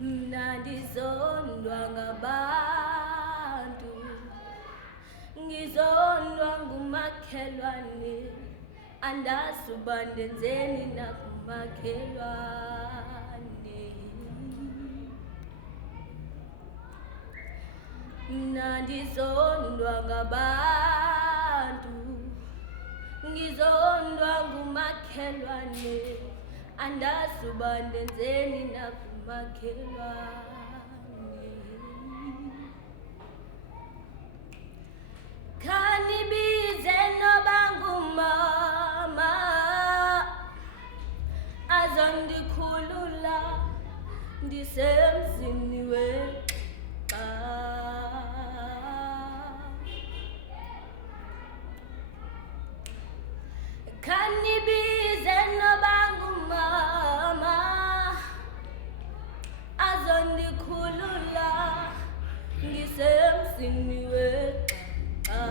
Mna ndizondwa ngabantu, ngizondwa ngumakhelwane, andazi uba ndenzeni nakumakhelwane. Mna ndizondwa ngabantu, ngizondwa ngumakhelwane, andazi uba ndenzeni nakumakhelwane. Khanibize noba ngumama azondikhulula ndisemzini wexa. Khanibize noba ngumama azondikhulula ndisemzini wexa.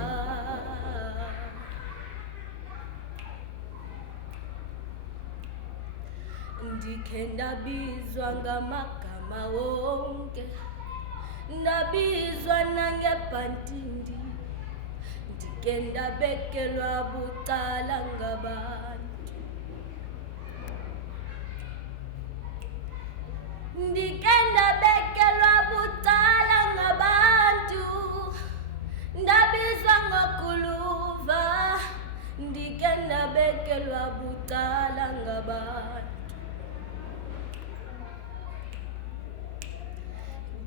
Ndikhe ndabizwa ngamagama wonke, ndabizwa nangebhantindi, ndike ndabekelwa bucala ngabantu. Ndike ndabekelwa bucala ngabantu, ndabizwa ngokuluva, ndike ndabekelwa bucala ngabantu.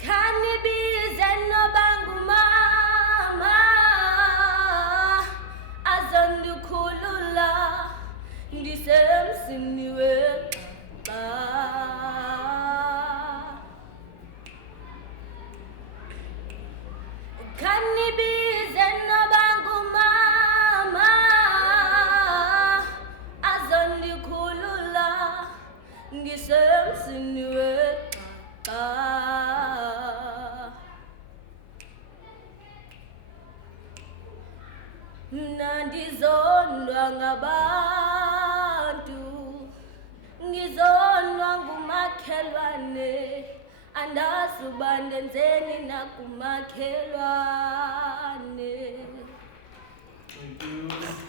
Khanibize noba ngumama azondikhulula ndisemzini wexa. Khanibize noba ngumama azondikhulula ndisemzini wexa. Mna ndizondwa ngabantu, ngizondwa ngumakhelwane, andazi uba ndenzeni nakumakhelwane. Thank you.